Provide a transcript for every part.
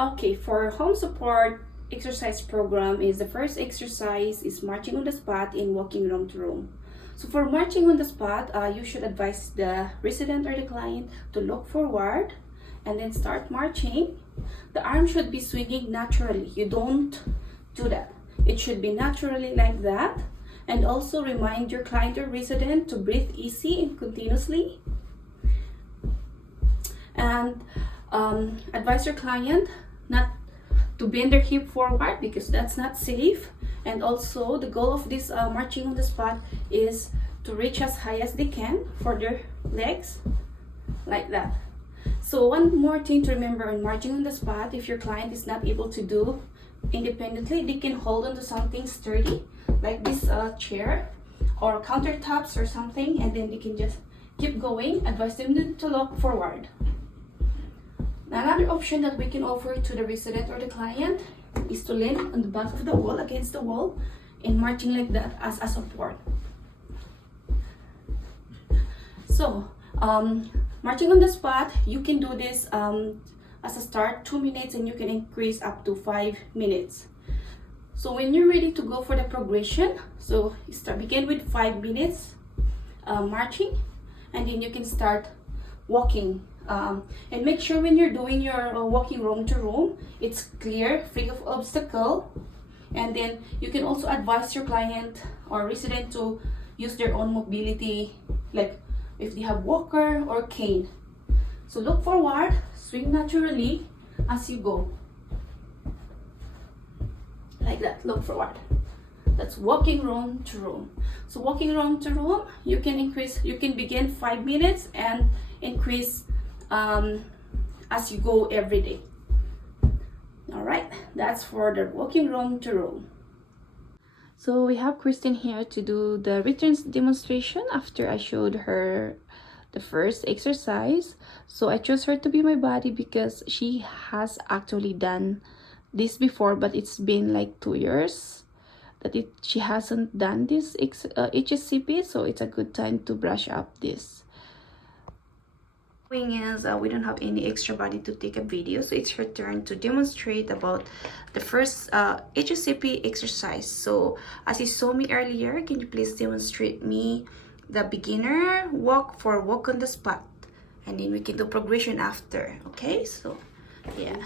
Okay, for home support exercise program is the first exercise is marching on the spot in walking room to room. So for marching on the spot, you should advise the resident or the client to look forward and then start marching. The arm should be swinging naturally. You don't do that. It should be naturally like that. And also remind your client or resident to breathe easy and continuously. And advise your client not to bend their hip forward because that's not safe. And also the goal of this marching on the spot is to reach as high as they can for their legs, like that. So one more thing to remember in marching on the spot, if your client is not able to do independently, they can hold on to something sturdy like this chair or countertops or something, and then they can just keep going. Advise them to look forward. Another option that we can offer to the resident or the client is to lean on the back of the wall, against the wall, and marching like that as a support. So, marching on the spot, you can do this as a start 2 minutes, and you can increase up to 5 minutes. So when you're ready to go for the progression, so begin with 5 minutes marching, and then you can start walking. And make sure when you're doing your walking room to room, it's clear, free of obstacle. And then you can also advise your client or resident to use their own mobility, like if they have walker or cane. So look forward, swing naturally as you go. Like that, look forward. That's walking room to room. So walking room to room, you can begin 5 minutes and increase as you go every day. All right, that's for the walking room to room. So we have Kristen here to do the returns demonstration after I showed her the first exercise. So I chose her to be my buddy because she has actually done this before, but it's been like 2 years that she hasn't done this HSCP, so it's a good time to brush up this. Thing is, we don't have any extra body to take a video, so it's her turn to demonstrate about the first HSCP exercise. So as you saw me earlier, can you please demonstrate me the beginner walk for walk on the spot, and then we can do progression after. Okay, so yeah,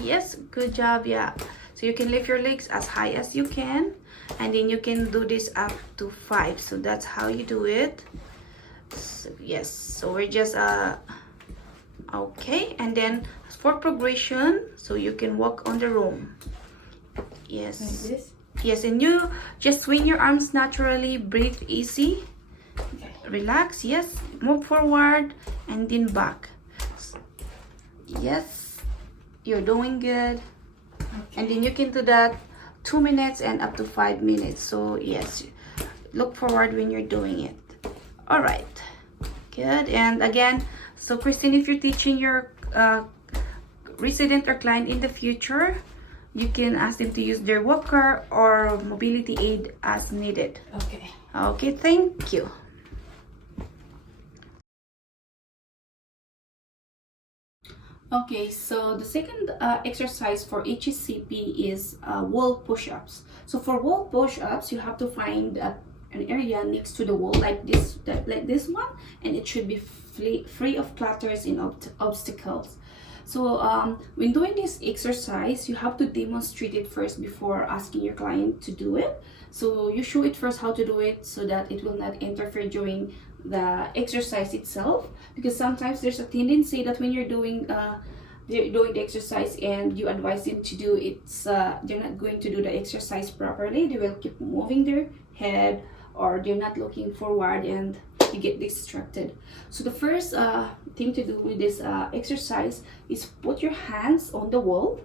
yes, good job. Yeah, so you can lift your legs as high as you can, and then you can do this up to 5. So that's how you do it. So, yes, so we're just okay, and then for progression, so you can walk on the room. Yes, like this. Yes, and you just swing your arms naturally, breathe easy. Okay. Relax. Yes, move forward and then back. Yes, you're doing good. Okay. And then you can do that 2 minutes and up to 5 minutes. So yes, look forward when you're doing it. All right, good. And again, so Christine, if you're teaching your resident or client in the future, you can ask them to use their walker or mobility aid as needed. Okay. Okay, thank you. Okay, so the second exercise for HSCP is wall push-ups. So for wall push-ups, you have to find an area next to the wall like this one, and it should be free of clutters and obstacles. So when doing this exercise, you have to demonstrate it first before asking your client to do it. So you show it first how to do it so that it will not interfere during the exercise itself, because sometimes there's a tendency that when you're doing the exercise and you advise them to do it, they're not going to do the exercise properly. They will keep moving their head, or they're not looking forward, and you get distracted. So the first thing to do with this exercise is put your hands on the wall,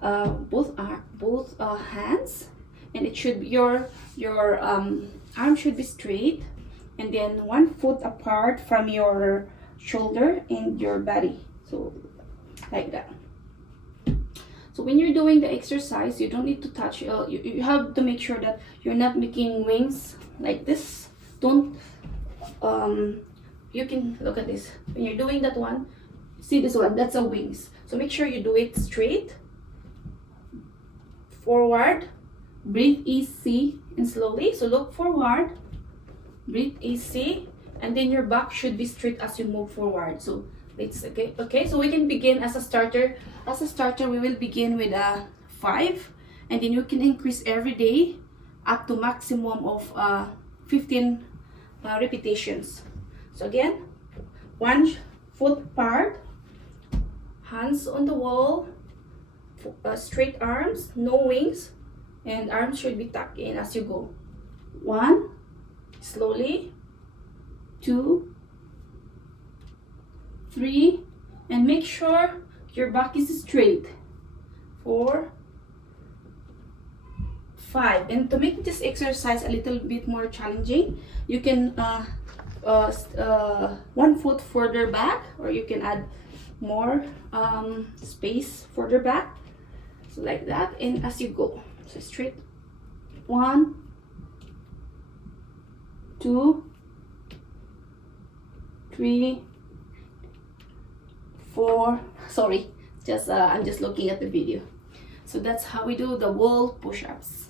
both hands, and it should be your arm should be straight, and then 1 foot apart from your shoulder and your body, so like that. So when you're doing the exercise, you don't need to touch, you have to make sure that you're not making wings like this. Don't you can look at this. When you're doing that one, See this one, that's a wings. So make sure you do it straight, forward, breathe easy and slowly. So look forward, breathe easy, and then your back should be straight as you move forward. So let's okay. So we can begin as a starter. As a starter, we will begin with a 5, and then you can increase every day up to maximum of 15 repetitions. So again, 1 foot apart, hands on the wall, straight arms, no wings, and arms should be tucked in as you go. 1, slowly, 2, 3, and make sure your back is straight. 4, 5. And to make this exercise a little bit more challenging, you can 1 foot further back, or you can add more space further back, so like that, and as you go. So straight. 1, 2, 3, 4. Sorry, just I'm just looking at the video. So that's how we do the wall push-ups.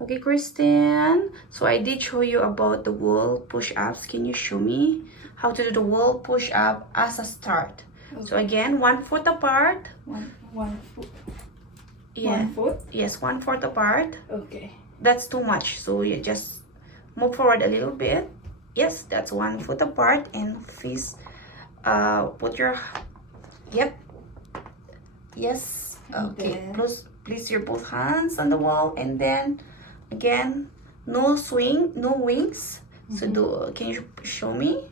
Okay, Kristen, so I did show you about the wall push-ups. Can you show me how to do the wall push-up as a start? Okay. So again, 1 foot apart. One foot. Yeah. 1 foot? Yes, 1 foot apart. Okay. That's too much, so you just move forward a little bit. Yes, that's 1 foot apart, and fist, put your, yep, yes, okay, place your both hands on the wall, and then again, no swing, no wings. So can you show me?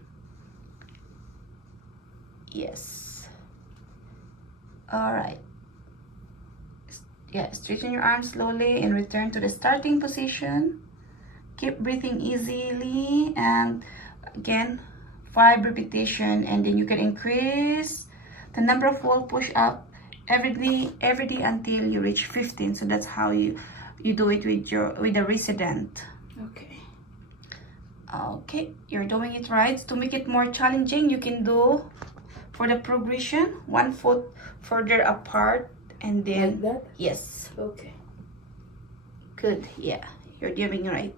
Yes. All right. Yeah, straighten your arms slowly and return to the starting position. Keep breathing easily, and again, 5 repetition, and then you can increase the number of wall push-up every day until you reach 15. So that's how you do it with the resident. Okay, you're doing it right. To make it more challenging, you can do for the progression 1 foot further apart, and then like that? Yes. Okay. Good. Yeah, you're doing right.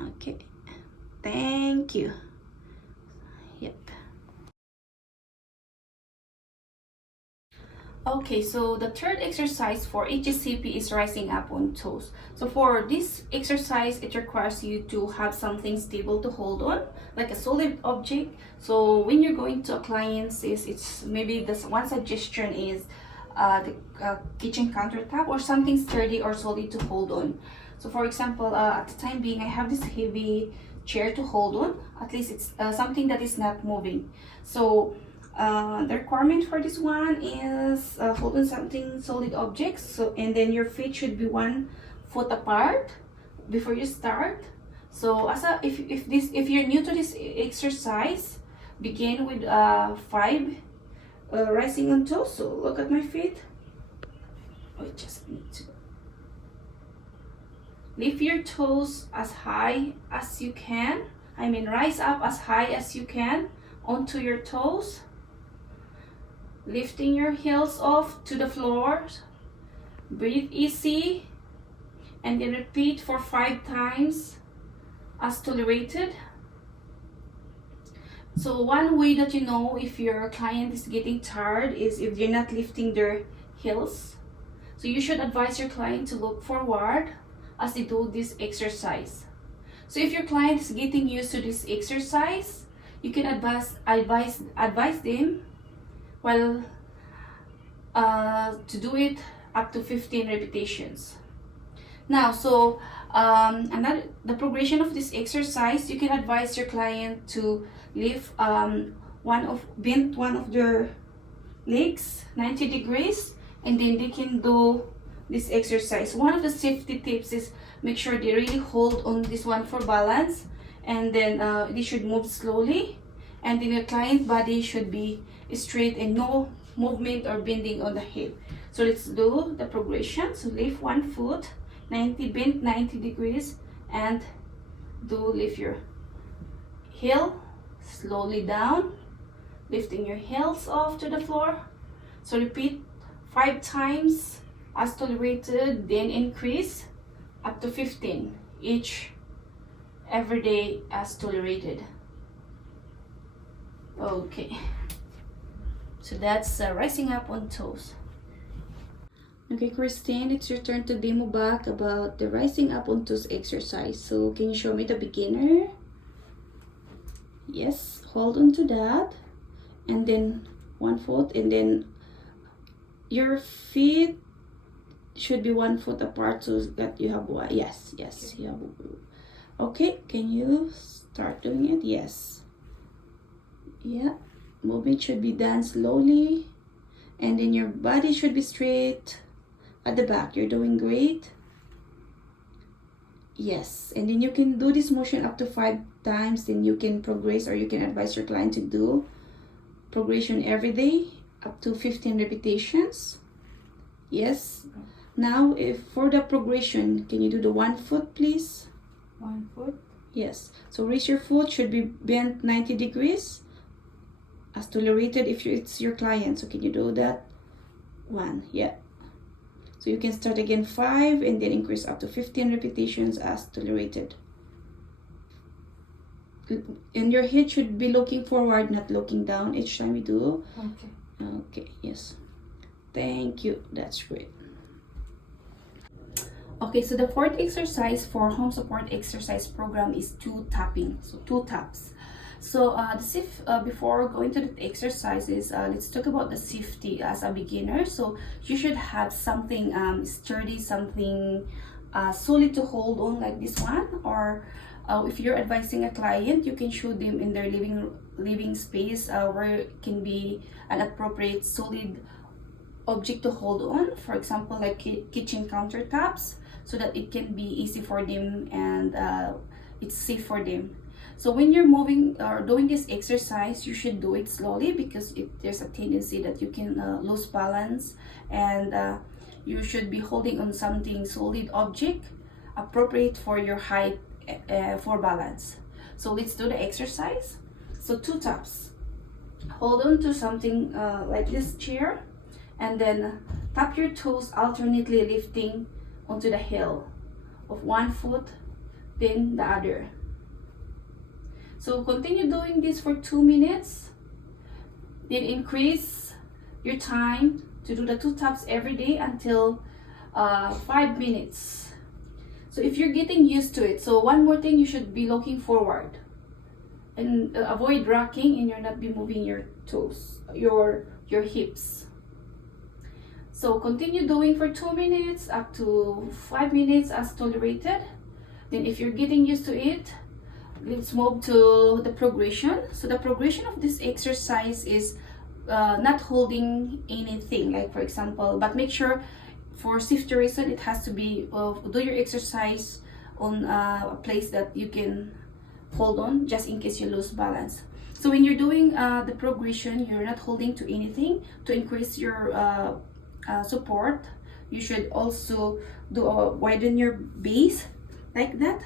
Okay, thank you. Yep. Okay, so the third exercise for HSCP is rising up on toes. So for this exercise, it requires you to have something stable to hold on, like a solid object. So when you're going to a client's, it's maybe this one suggestion is the kitchen countertop, or something sturdy or solid to hold on. So for example, at the time being, I have this heavy chair to hold on. At least it's something that is not moving. So the requirement for this one is hold on something solid objects. So, and then your feet should be 1 foot apart before you start. So as a, if you're new to this exercise, begin with 5 rising on toes. So look at my feet. I just need to lift your toes as high as you can. I mean, rise up as high as you can onto your toes. Lifting your heels off to the floor. Breathe easy. And then repeat for 5 times as tolerated. So one way that you know if your client is getting tired is if you're not lifting their heels. So you should advise your client to look forward as they do this exercise. So if your client is getting used to this exercise, you can advise them well to do it up to 15 repetitions. Now, so the progression of this exercise, you can advise your client to lift bend one of their legs 90 degrees, and then they can do this exercise. One of the safety tips is make sure they really hold on this one for balance, and then they should move slowly, and then the client body should be straight and no movement or bending on the hip. So let's do the progression. So lift 1 foot 90, bend 90 degrees, and lift your heel slowly down, lifting your heels off to the floor. So repeat 5 times as tolerated, then increase up to 15 each every day as tolerated. Okay, so that's rising up on toes. Okay, Christine, it's your turn to demo back about the rising up on toes exercise. So can you show me the beginner? Yes, hold on to that, and then one foot, and then your feet should be 1 foot apart so that you have one. Yes, yes, you have. Okay, can you start doing it? Yes. Yeah, movement should be done slowly, and then your body should be straight at the back. You're doing great. Yes, and then you can do this motion up to 5 times. Then you can progress, or you can advise your client to do progression every day up to 15 repetitions. Yes. Now, if for the progression, can you do the 1 foot, please? 1 foot. Yes. So raise your foot, should be bent 90 degrees as tolerated if it's your client. So can you do that? 1. Yeah. So you can start again 5 and then increase up to 15 repetitions as tolerated. And your head should be looking forward, not looking down each time you do. Okay. Okay, yes. Thank you. That's great. Okay, so the 4th exercise for home support exercise program is 2 tapping. So 2 taps. So before going to the exercises, let's talk about the safety as a beginner. So you should have something sturdy, something solid to hold on, like this one. Or if you're advising a client, you can show them in their living space where it can be an appropriate solid object to hold on. For example, like kitchen countertops, so that it can be easy for them and it's safe for them. So when you're moving or doing this exercise, you should do it slowly, because there's a tendency that you can lose balance, and you should be holding on something solid object appropriate for your height for balance. So let's do the exercise. So 2 taps. Hold on to something like this chair, and then tap your toes alternately, lifting onto the heel of 1 foot, then the other. So continue doing this for 2 minutes, then increase your time to do the 2 taps every day until 5 minutes. So if you're getting used to it, so one more thing, you should be looking forward and avoid rocking, and you're not be moving your toes, your hips. So continue doing for 2 minutes up to 5 minutes as tolerated. Then if you're getting used to it, let's move to the progression. So the progression of this exercise is not holding anything, like for example, but make sure for safety reason it has to be do your exercise on a place that you can hold on, just in case you lose balance. So when you're doing the progression, you're not holding to anything. To increase your support, you should also do widen your base like that,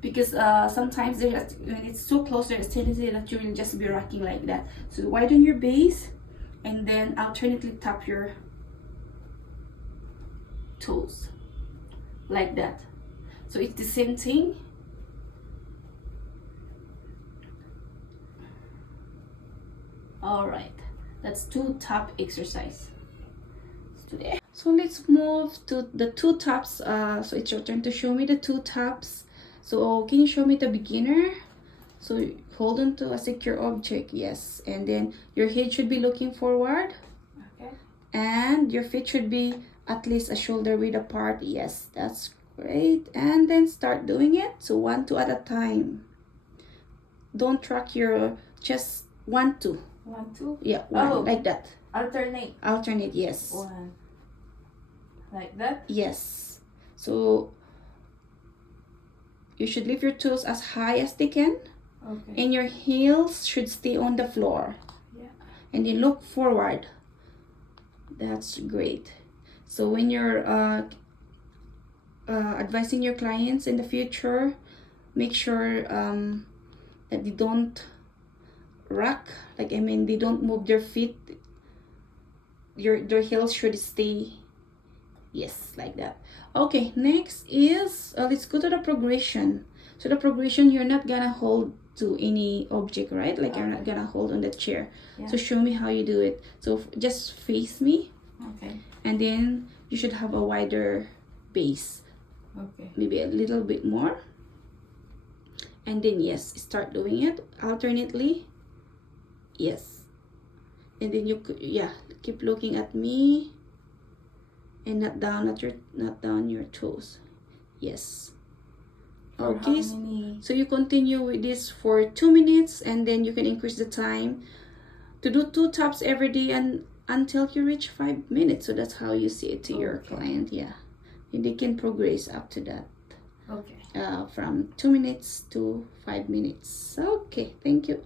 because sometimes when it's too close, there's a tendency that you will just be rocking like that. So widen your base, and then alternately tap your toes like that. So it's the same thing. All right, that's 2 tap exercise today. So let's move to the 2 taps. So it's your turn to show me the 2 taps. So can you show me the beginner? So hold on to a secure object, yes, and then your head should be looking forward. Okay. And your feet should be at least a shoulder width apart. Yes, that's great. And then start doing it. So 1, 2 at a time. Don't track your chest. 1, 2. 1, 2. Yeah, 1 like that. Alternate. Alternate, yes. 1. Like that. Yes. So you should lift your toes as high as they can. Okay. And your heels should stay on the floor. Yeah. And then look forward. That's great. So when you're advising your clients in the future, make sure that they don't rock, like I mean they don't move their feet, their heels should stay, yes, like that. Okay, next is let's go to the progression. So the progression, you're not gonna hold to any object, right? Like you're not gonna hold on the chair. Yeah. So show me how you do it. So just face me. Okay. And then you should have a wider base. Okay. Maybe a little bit more. And then yes, start doing it alternately. Yes. And then you could, yeah, keep looking at me and not down your toes. Yes. Okay, so you continue with this for 2 minutes, and then you can increase the time to do 2 taps every day and until you reach 5 minutes. So that's how you say it to your client. Yeah, and they can progress up to that. Okay. From 2 minutes to 5 minutes. Okay, thank you.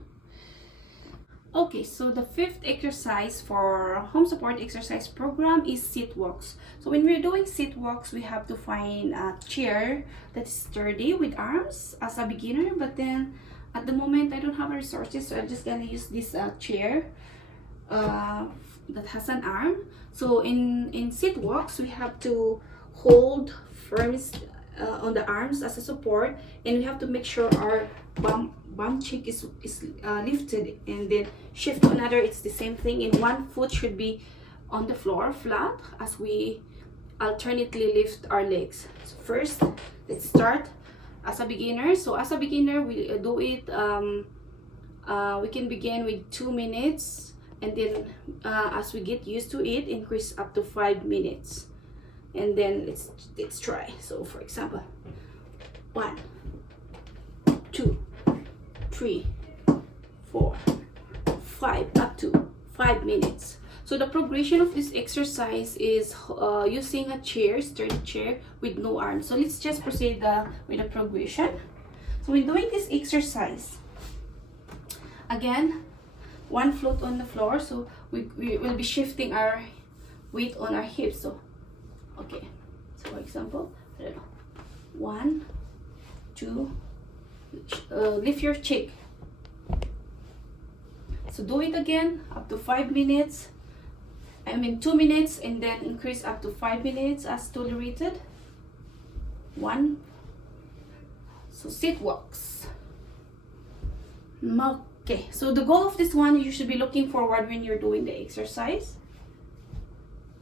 Okay, so the 5th exercise for home support exercise program is sit walks. So when we're doing sit walks, we have to find a chair that is sturdy with arms as a beginner. But then at the moment I don't have resources, so I'm just gonna use this chair that has an arm. So in sit walks, we have to hold firm on the arms as a support, and we have to make sure our bum cheek is lifted, and then shift to another. It's the same thing, and one foot should be on the floor flat as we alternately lift our legs. So first, let's start as a beginner. So as a beginner, we do it we can begin with 2 minutes, and then as we get used to it, increase up to 5 minutes. And then let's try. So for example, 1, 2, 3, 4, 5, up to 5 minutes. So the progression of this exercise is using a chair, sturdy chair with no arms. So let's just proceed with the progression. So when doing this exercise, again, one foot on the floor, so we will be shifting our weight on our hips. So okay, so for example, I don't know, 1, 2, lift your cheek. So do it again up to 5 minutes. 2 minutes, and then increase up to 5 minutes as tolerated. 1. So sit walks. Okay, so the goal of this one, you should be looking forward when you're doing the exercise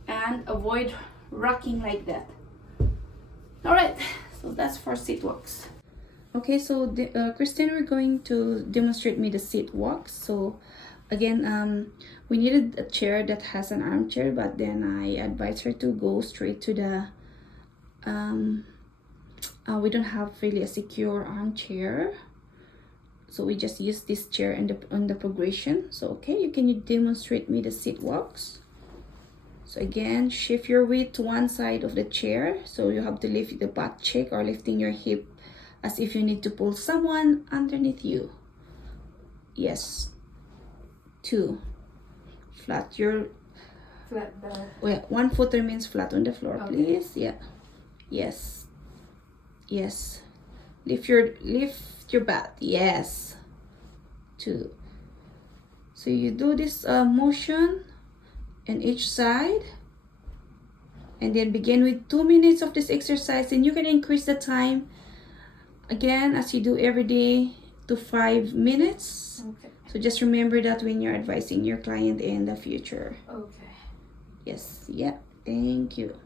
and avoid rocking like that. All right, so that's for sit walks. Okay, so Christine, we're going to demonstrate me the sit walks. So again, we needed a chair that has an armchair, but then I advised her to go straight to the we don't have really a secure armchair, so we just use this chair on the progression. So okay, can you demonstrate me the sit walks? So again, shift your weight to one side of the chair, so you have to lift the butt cheek or lifting your hip as if you need to pull someone underneath you. Yes. 2. Flat your well, 1 foot remains flat on the floor, please. Yeah. Yes. Yes. Lift your butt. Yes. 2. So you do this motion on each side, and then begin with 2 minutes of this exercise, and you can increase the time again as you do every day to 5 minutes. Okay. So just remember that when you're advising your client in the future. Okay. Yes. Yeah. Thank you.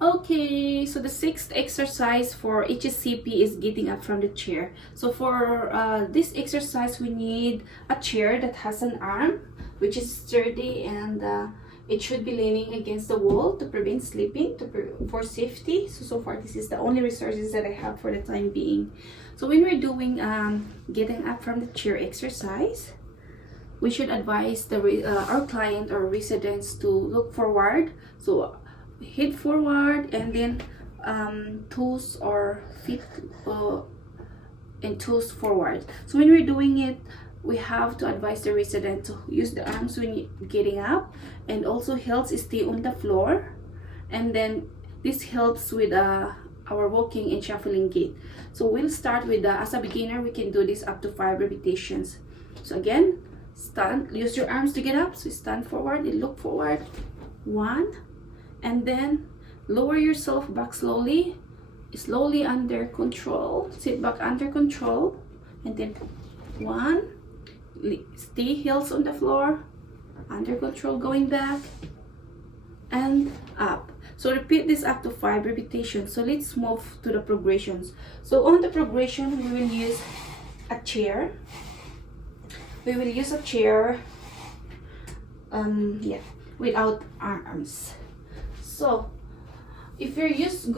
Okay, so the 6th exercise for HSCP is getting up from the chair. So for this exercise, we need a chair that has an arm, which is sturdy, and it should be leaning against the wall to prevent slipping, for safety. So far, this is the only resources that I have for the time being. So when we're doing getting up from the chair exercise, we should advise our client or residents to look forward. So head forward, and then toes or feet and toes forward. So when we're doing it, we have to advise the resident to use the arms when you're getting up, and also heels stay on the floor, and then this helps with our walking and shuffling gait. So we'll start with as a beginner, we can do this up to 5 repetitions. So again, stand, use your arms to get up. So stand forward and look forward. 1, and then lower yourself back slowly, under control. Sit back under control, and then 1, stay heels on the floor, under control, going back and up. So repeat this up to 5 repetitions. So let's move to the progressions. So on the progression, we will use a chair. We will use a chair, without arms. So if you're used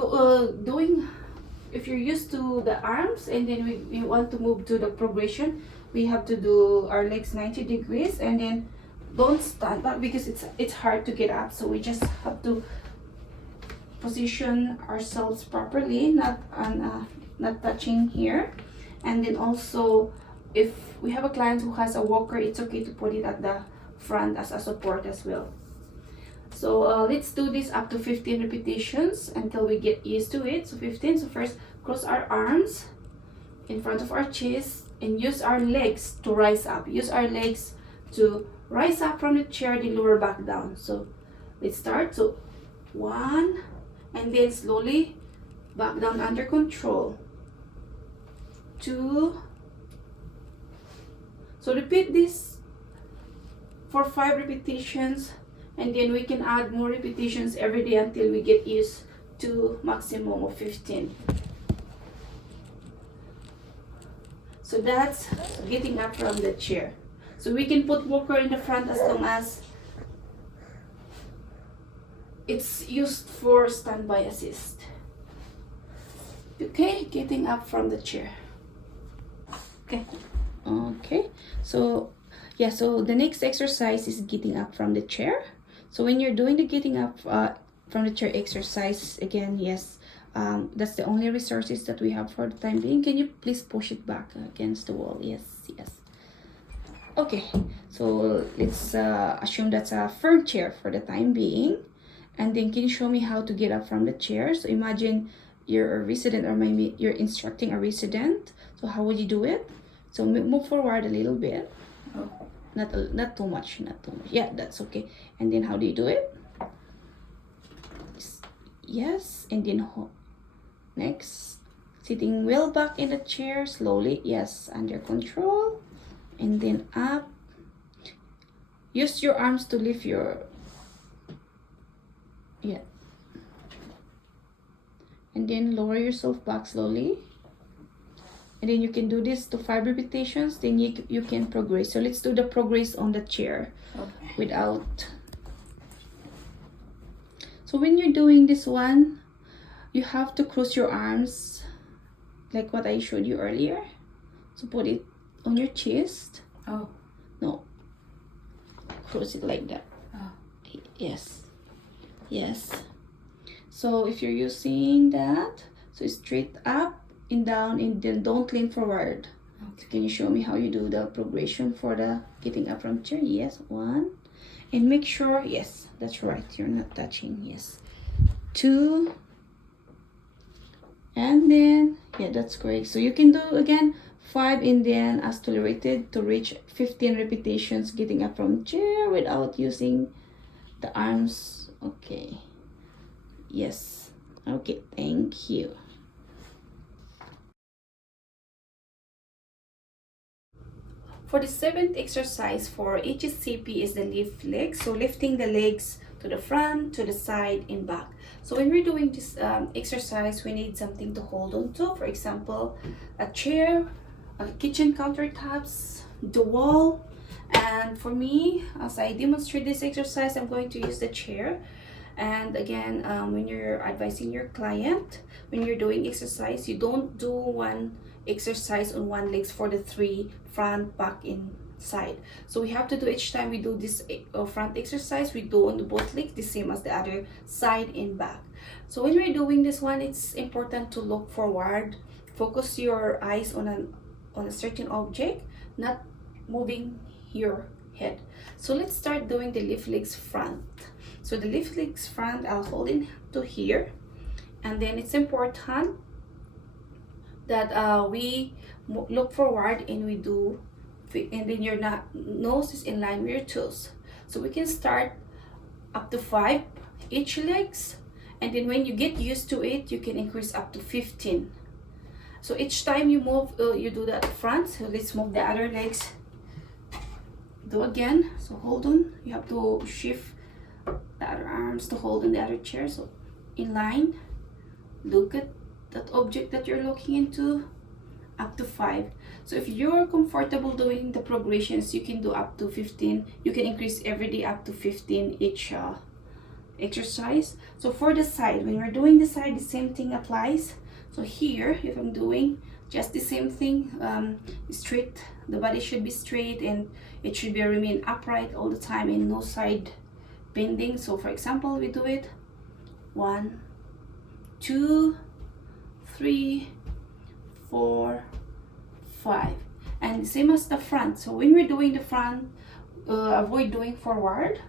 if you're used to the arms, and then we want to move to the progression, we have to do our legs 90 degrees, and then don't stand up because it's hard to get up. So we just have to position ourselves properly, not touching here. And then also, if we have a client who has a walker, it's okay to put it at the front as a support as well. So let's do this up to 15 repetitions until we get used to it. So 15. So first, cross our arms in front of our chest and use our legs to rise up. Use our legs to rise up from the chair, then lower back down. So let's start. So 1, and then slowly back down under control. 2. So repeat this for 5 repetitions, and then we can add more repetitions every day until we get used to maximum of 15. So that's getting up from the chair. So we can put walker in the front as long as it's used for standby assist. Okay, getting up from the chair. Okay, so yeah, so the next exercise is getting up from the chair. So when you're doing the getting up from the chair exercise, again, yes, that's the only resources that we have for the time being. Can you please push it back against the wall? Yes. Okay, so let's assume that's a firm chair for the time being. And then can you show me how to get up from the chair? So imagine you're a resident, or maybe you're instructing a resident. So how would you do it? So move forward a little bit. Oh, not too much. Yeah, that's okay. And then how do you do it? Yes, and then next, sitting well back in the chair slowly. Yes, under control. And then up. Use your arms to lift your, and then lower yourself back slowly. And then you can do this to 5 repetitions, then you can progress. So let's do the progress on the chair. Okay. Without. So when you're doing this one, you have to cross your arms like what I showed you earlier. So put it on your chest. Oh. No. Cross it like that. Oh. Yes. So if you're using that, so straight up and down, and then don't lean forward. Okay. So can you show me how you do the progression for the getting up from chair? Yes, 1, and make sure, yes, that's right, you're not touching. Yes, 2, and then that's great. So you can do again 5, and then as tolerated to reach 15 repetitions getting up from chair without using the arms. Okay, yes, okay, thank you. For the 7th exercise for HSCP is the lift legs. So lifting the legs to the front, to the side, and back. So when we're doing this exercise, we need something to hold on to. For example, a chair, a kitchen countertops, the wall. And for me, as I demonstrate this exercise, I'm going to use the chair. And again, when you're advising your client, when you're doing exercise, you don't do one exercise on one legs for the 3 front, back, and side. So we have to do, each time we do this front exercise, we do on both legs the same as the other side and back. So when we're doing this one, it's important to look forward, focus your eyes on a certain object, not moving your head. So let's start doing the lift legs front. So the lift legs front, I'll hold in to here, And then it's important that we look forward and we do, and then your nose is in line with your toes. So we can start up to 5 each legs, and then when you get used to it, you can increase up to 15. So each time you move, you do that front. So let's move the other legs. Do again. So hold on. You have to shift the other arms to hold on the other chair. So in line, look at that object that you're looking into, up to 5. So if you're comfortable doing the progressions, you can do up to 15. You can increase every day up to 15 each exercise. So for the side, when we're doing the side, the same thing applies. So here, if I'm doing just the same thing, straight, the body should be straight and it should be remain upright all the time and no side bending. So for example, we do it 1, 2, 3, 4, 5, and same as the front. So when we're doing the front, avoid doing forward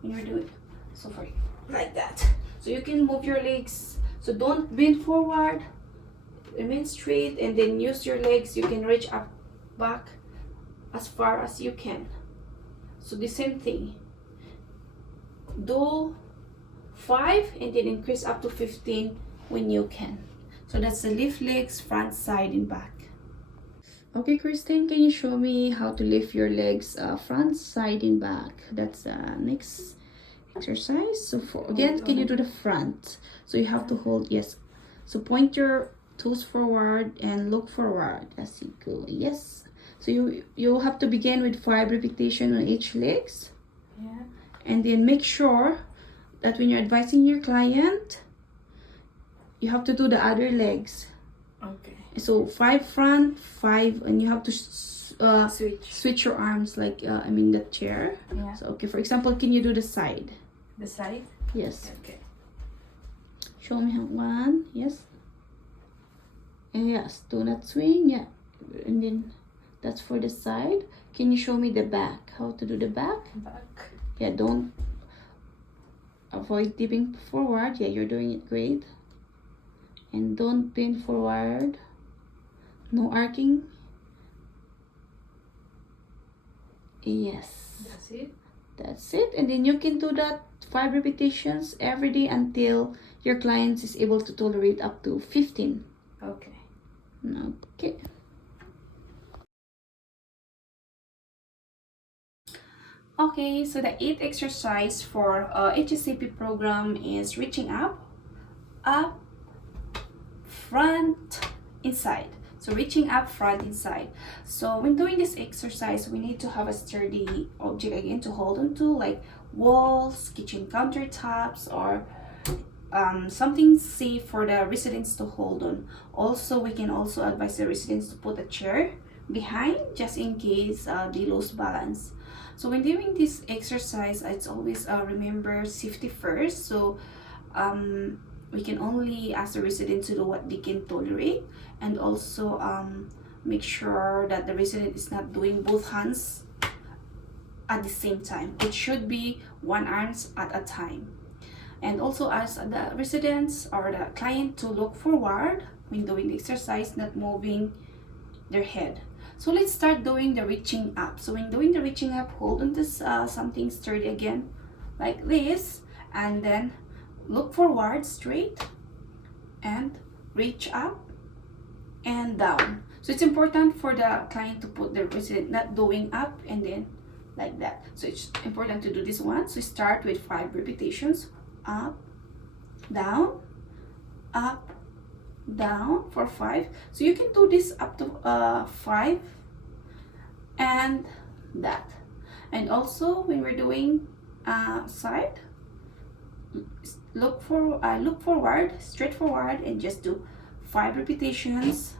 when you're doing, so for like that. So you can move your legs, so don't bend forward, remain straight, and then use your legs. You can reach up back as far as you can. So the same thing, do 5 and then increase up to 15 when you can. So that's the lift legs, front, side, and back. Okay, Kristen, can you show me how to lift your legs front, side, and back? That's the next exercise. So for again, can you do the front? So you have to hold, yes. So point your toes forward and look forward as you go. Yes. So you have to begin with 5 repetitions on each legs. Yeah. And then make sure that when you're advising your client, you have to do the other legs. Okay. So 5 front, 5, and you have to Switch. your arms like I mean the chair. Yeah. So okay, for example, can you do the side? The side? Yes. Okay. Show me how. 1, yes. And yes, do not swing. Yeah, and then that's for the side. Can you show me the back? How to do the back? Back. Yeah, don't avoid dipping forward. Yeah, you're doing it great. And don't bend forward. No arcing. Yes. That's it. That's it. And then you can do that 5 repetitions every day until your client is able to tolerate up to 15. Okay. Okay. Okay, so the 8th exercise for HSCP program is reaching up, front, inside. So reaching up, front, inside. So when doing this exercise, we need to have a sturdy object again to hold on to, like walls, kitchen countertops, or something safe for the residents to hold on. Also, we can also advise the residents to put a chair behind just in case they lose balance. So when doing this exercise, it's always remember safety first. So we can only ask the resident to do what they can tolerate, and also make sure that the resident is not doing both hands at the same time. It should be one arm at a time. And also ask the residents or the client to look forward when doing the exercise, not moving their head. So let's start doing the reaching up. So when doing the reaching up, hold on to something sturdy again, like this, and then look forward straight and reach up and down. So it's important for the client to put the resident not doing up and then like that. So it's important to do this one. So start with 5 repetitions. Up, down, for 5. So you can do this up to 5 and that. And also when we're doing side, look forward, straight forward, and just do 5 repetitions,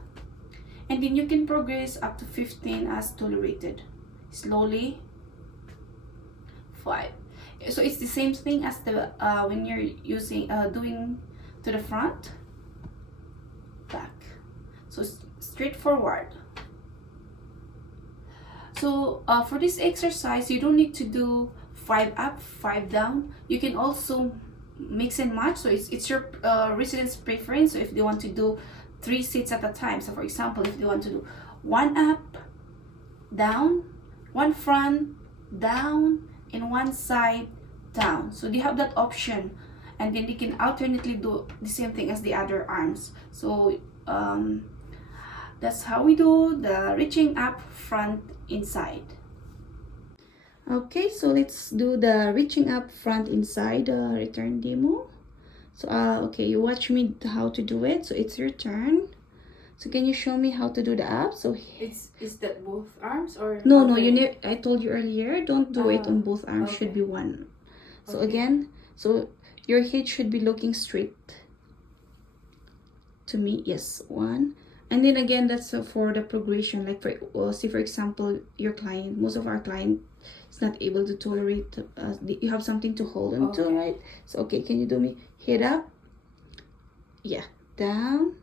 and then you can progress up to 15 as tolerated. Slowly 5. So it's the same thing as the when you're using doing to the front, back. So straight forward. So for this exercise, you don't need to do 5 up, 5 down. You can also mix and match. So it's your resident's preference. So if they want to do 3 sets at a time, so for example, if they want to do 1 up, down, 1 front, down, and 1 side, down. So they have that option, and then they can alternately do the same thing as the other arms. So that's how we do the reaching up, front, inside. Okay, so let's do the reaching up, front, inside return demo. So okay, you watch me how to do it. So it's your turn. So can you show me how to do the up? So is that both arms or no, I told you earlier, don't do it on both arms. Okay. Should be one. So Okay. again, so your head should be looking straight to me. Yes, 1. And then again, that's for the progression. Like see for example, your client, most of our client is not able to tolerate. You have something to hold on to, right? So okay, can you do me head up? Yeah, down.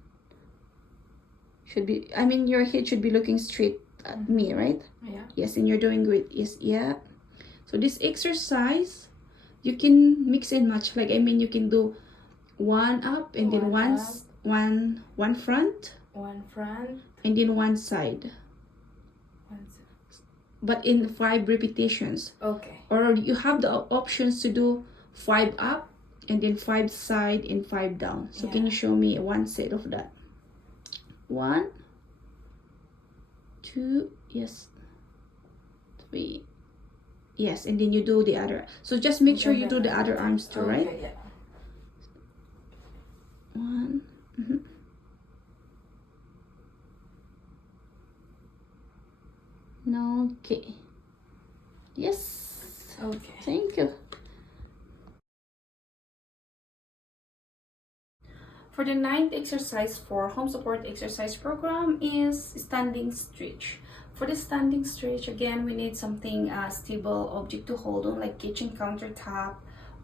Should be. I mean, your head should be looking straight at me, right? Yeah. Yes, and you're doing great. Yes, yeah. So this exercise, you can mix and match. Like I mean, you can do 1 up and then One one front. 1 front. And then 1 side. 1 side. But in 5 repetitions. Okay. Or you have the options to do 5 up and then 5 side and 5 down. So can you show me 1 set of that? 1, 2, yes, 3, yes, and then you do the other. So just make sure you do the other arms too, right? Okay, yeah. 1. Okay. Yes. Okay. Thank you. For the 9th exercise for home support exercise program is standing stretch. For the standing stretch, again, we need something stable object to hold on, like kitchen countertop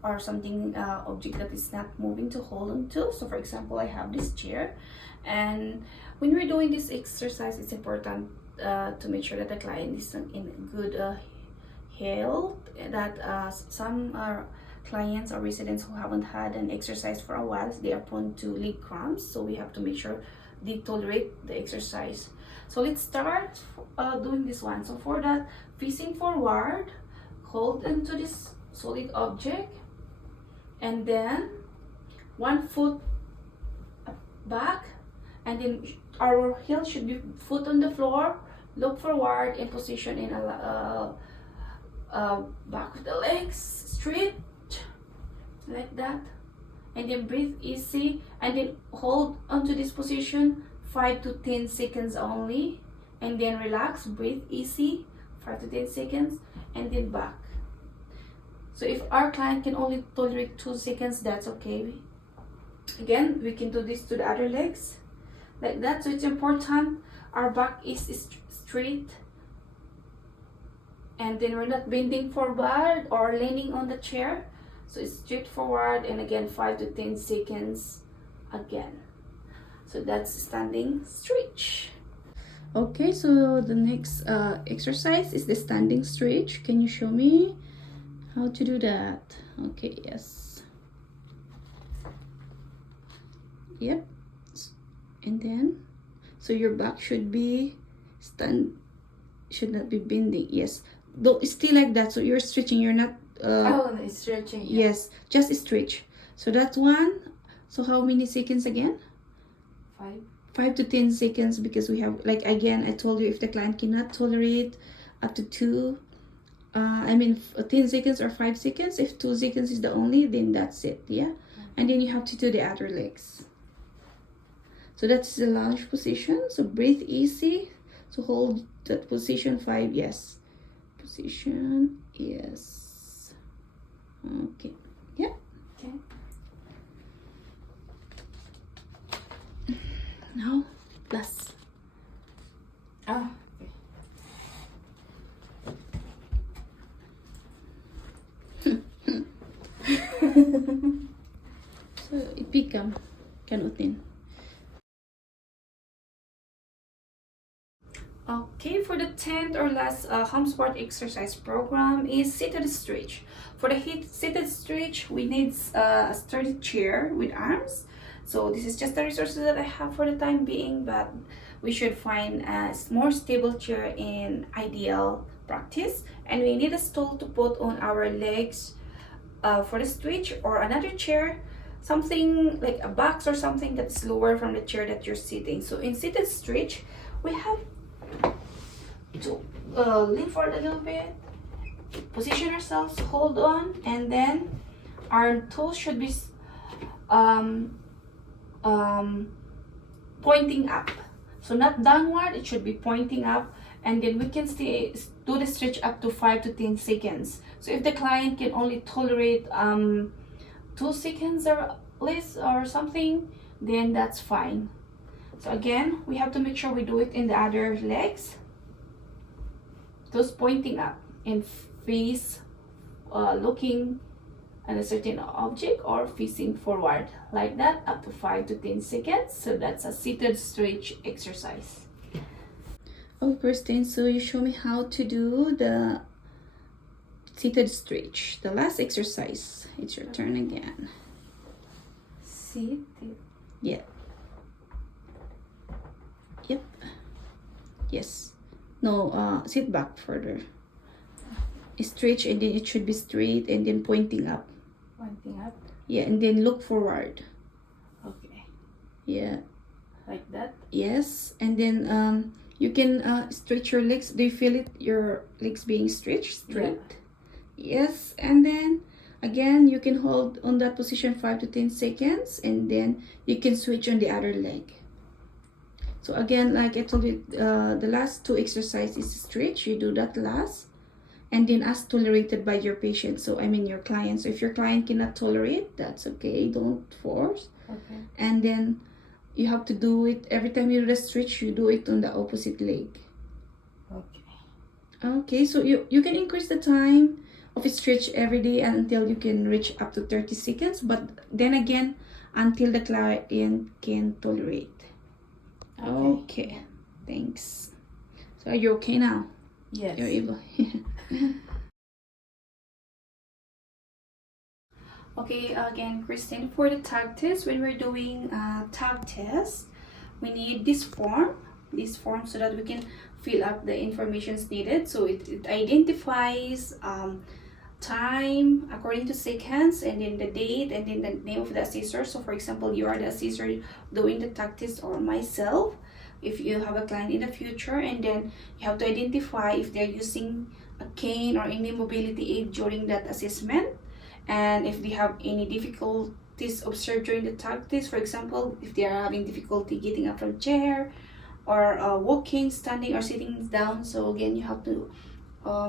or something object that is not moving to hold on to. So for example, I have this chair, and when we're doing this exercise, it's important to make sure that the client is in good health, that some clients or residents who haven't had an exercise for a while, they are prone to leg cramps, so we have to make sure they tolerate the exercise. So let's start doing this one. So for that, facing forward, hold into this solid object, and then 1 foot back, and then our heel should be foot on the floor, look forward and position in a back of the legs straight like that, and then breathe easy, and then hold onto this position 5 to 10 seconds only, and then relax, breathe easy 5 to 10 seconds, and then back. So if our client can only tolerate 2 seconds, that's okay. Again, we can do this to the other legs like that. So it's important our back is straight, and then we're not bending forward or leaning on the chair. So it's straight forward, and again 5 to 10 seconds again. So that's standing stretch. Okay, so the next exercise is the standing stretch. Can you show me how to do that? Okay, yes. Yep. And then, so your back should be should not be bending. Yes, though it's still like that. So you're stretching. You're not. It's stretching. Yeah. Yes, just stretch. So that's 1. So how many seconds again? 5 to 10 seconds, because we have, like again, I told you, if the client cannot tolerate up to 2, 10 seconds or 5 seconds. If 2 seconds is the only, then that's it. Yeah, and then you have to do the other legs. So that's the lunge position. So breathe easy. So hold that position 5. Yes. Position. Yes. Okay. Yeah. Okay. Now, plus. Okay. So, ipikam. Kanutin. Okay, for the 10th or last home sport exercise program is seated stretch. For the seated stretch, we need a sturdy chair with arms. So this is just the resources that I have for the time being, but we should find a more stable chair in ideal practice. And we need a stool to put on our legs for the stretch, or another chair, something like a box or something that's lower from the chair that you're sitting. So in seated stretch, we have to lean forward a little bit, position ourselves, hold on, and then our toes should be um, um, pointing up. So not downward, it should be pointing up, and then we can do the stretch up to 5 to 10 seconds. So if the client can only tolerate 2 seconds or less or something, then that's fine. So again, we have to make sure we do it in the other legs. Those pointing up and face looking at a certain object or facing forward, like that, up to 5 to 10 seconds. So that's a seated stretch exercise. Oh, Kristen, so you show me how to do the seated stretch, the last exercise. It's your turn again. Seated. Yeah. Yep. Yes. No, sit back further. Stretch, and then it should be straight and then pointing up. Pointing up. Yeah, and then look forward. Okay. Yeah. Like that. Yes, and then you can stretch your legs. Do you feel it? Your legs being stretched straight? Yeah. Yes, and then again you can hold on that position 5 to 10 seconds, and then you can switch on the other leg. So again, like I told you, the last 2 exercises stretch. You do that last, and then as tolerated by your patient. So I mean your client. So if your client cannot tolerate, that's okay. Don't force. Okay. And then you have to do it every time you do the stretch. You do it on the opposite leg. Okay. Okay. So you can increase the time of stretch every day until you can reach up to 30 seconds. But then again, until the client can tolerate. Okay. Thanks. So are you okay now? Yes. You're able. Okay, again, Christine, for the tag test, when we're doing tag test, we need this form so that we can fill up the informations needed. So it identifies time according to seconds, and then the date, and then the name of the assessor. So for example, you are the assessor doing the tag test, or myself if you have a client in the future, and then you have to identify if they're using a cane or any mobility aid during that assessment, and if they have any difficulties observed during the tag test. For example, if they are having difficulty getting up from chair, or walking, standing, or sitting down. So again, you have to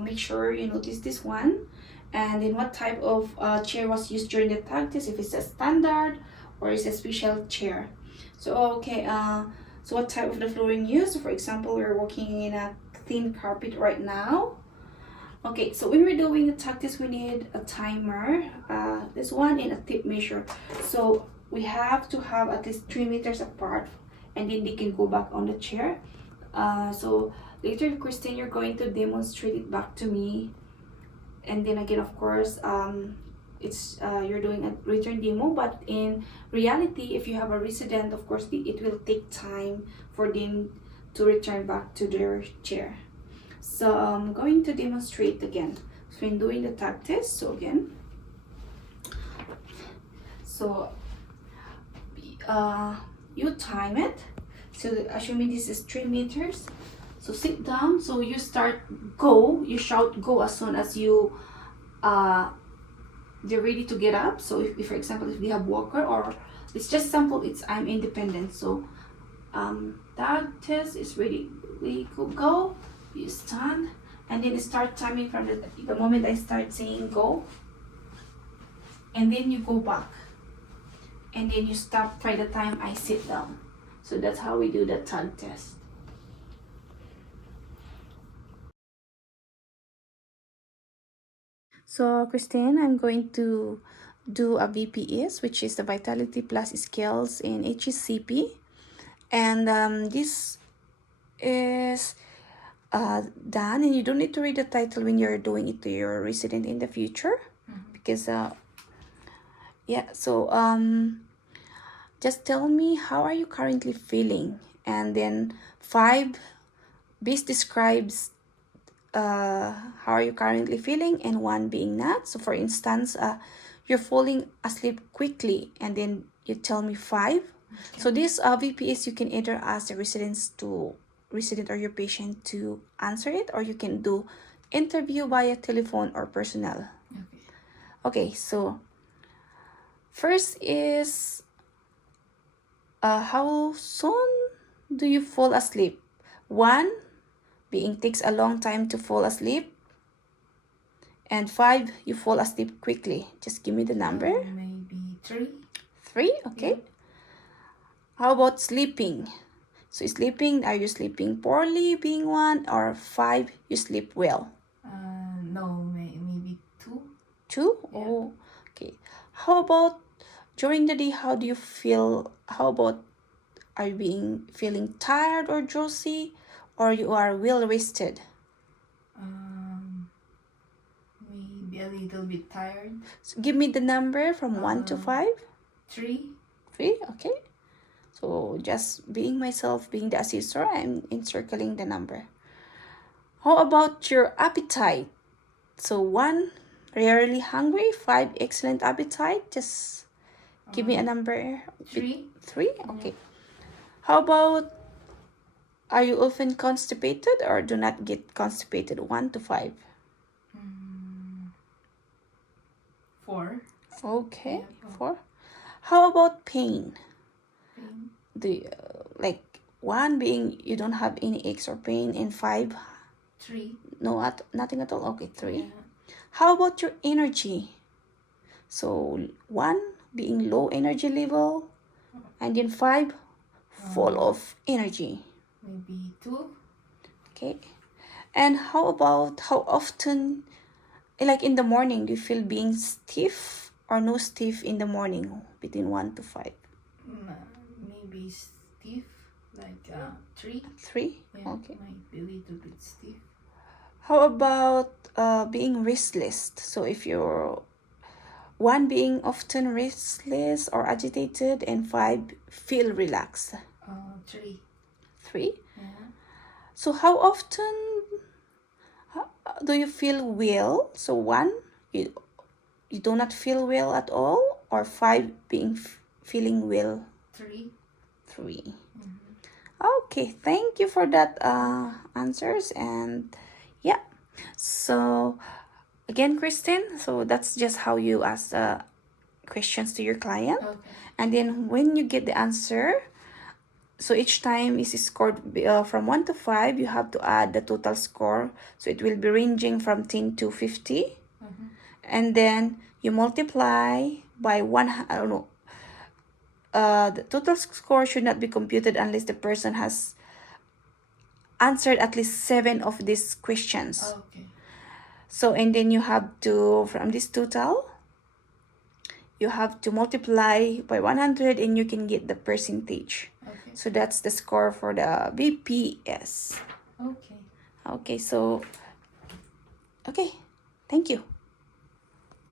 make sure you notice this one, and then what type of chair was used during the tag test, if it's a standard or it's a special chair. So okay, so what type of the flooring used. For example, we're walking in a thin carpet right now. Okay, so when we're doing the tag test, we need a timer, this one, and a tape measure. So we have to have at least 3 meters apart, and then they can go back on the chair. So later, Christine, you're going to demonstrate it back to me, and then again, of course, it's you're doing a return demo. But in reality, if you have a resident, of course, it will take time for them to return back to their chair. So I'm going to demonstrate again. So in doing the tag test, so again, so you time it. So assuming this is 3 meters, so sit down. So you start go, you shout go as soon as you they're ready to get up. So if for example, if they have walker, or it's just sample, it's I'm independent. So tag test is ready, we could go. You stand, and then start timing from the moment I start saying go, and then you go back, and then you stop by the time I sit down. So that's how we do the tag test. So Christine, I'm going to do a VPS, which is the Vitality Plus Skills in Hsep, and this is done, and you don't need to read the title when you're doing it to your resident in the future, because yeah. So just tell me, how are you currently feeling, and then 5, this describes how are you currently feeling, and 1 being not. So for instance, you're falling asleep quickly, and then you tell me 5. So this VPS, you can either ask the resident or your patient to answer it, or you can do interview via telephone or personal. Okay, so first is how soon do you fall asleep? 1 being takes a long time to fall asleep, and 5, you fall asleep quickly. Just give me the number. Maybe 3. 3, okay. Yeah. How about sleeping? So sleeping, are you sleeping poorly being 1, or 5, you sleep well? No, maybe 2. 2? Yeah. Oh, okay. How about during the day, how do you feel? How about, are you feeling tired or drowsy, or you are well rested? Maybe a little bit tired. So give me the number from 1 to 5. 3. 3, okay. So just being myself, being the assessor, I'm encircling the number. How about your appetite? So 1, rarely hungry. 5, excellent appetite. Just give me a number. 3. 3, okay. How about, are you often constipated or do not get constipated? 1 to 5. 4. Okay, Yeah, 4. How about pain? Pain. Do you, like 1 being you don't have any aches or pain, and 5, 3. no, nothing at all. Okay, 3. Yeah. How about your energy? So 1 being low energy level, and then 5 full of energy. Maybe 2. Okay. And how about how often, like in the morning, do you feel being stiff or no stiff in the morning, between 1 to 5? Maybe stiff, like 3. 3? Yeah, Okay. might be a little bit stiff. How about being restless? So if you're 1 being often restless or agitated, and 5 feel relaxed. 3. 3? Yeah. So how often do you feel well? So 1, you do not feel well at all, or 5 being feeling well? 3. 3. Okay, thank you for that answers. And yeah, so again, Kristen, so that's just how you ask questions to your client. Okay. And then when you get the answer, so each time is scored from 1 to 5, you have to add the total score. So it will be ranging from 10 to 50. And then you multiply by 1, I don't know. The total score should not be computed unless the person has answered at least 7 of these questions. Okay. So, and then you have to, from this total, you have to multiply by 100, and you can get the percentage. Okay. So that's the score for the BPS. Okay. Okay, so, okay, thank you.